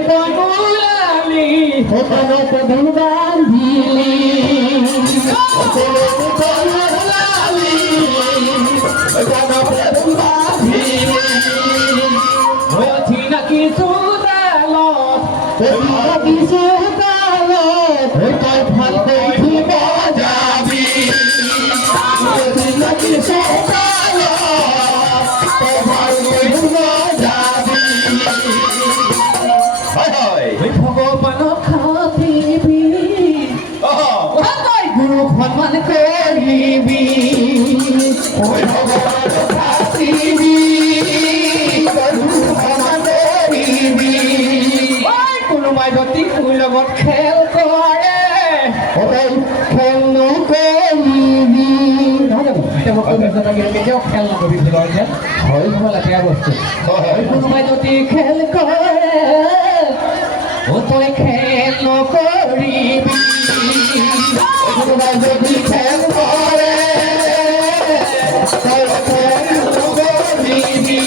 পনুলালি হোতনত ধুবান্ধিলি পনুলালি হোতনত ধুবান্ধিলি হয়েছি নাকি সুদালত নাকি সুদালত তই ভাল দেখিব যাবি নাকি সুদালত তই ভাল দেখিব যাবি ভগৱানক খাতিবি তই গুৰুক সন্মান কৰিবি ভগৱানক খাতিবি কোনোবাই যদি তোৰ লগত খেল কৰে খেল নকৰিবি কেতিয়াও খেল নকৰিবি ভুলৰ যেন হয় লেতেৰা বস্তু কোনোবাই যদি খেল কৰে তই খেল নকৰিবি কোনোবাই যদি খেল কৰে তই খেল নকৰিবি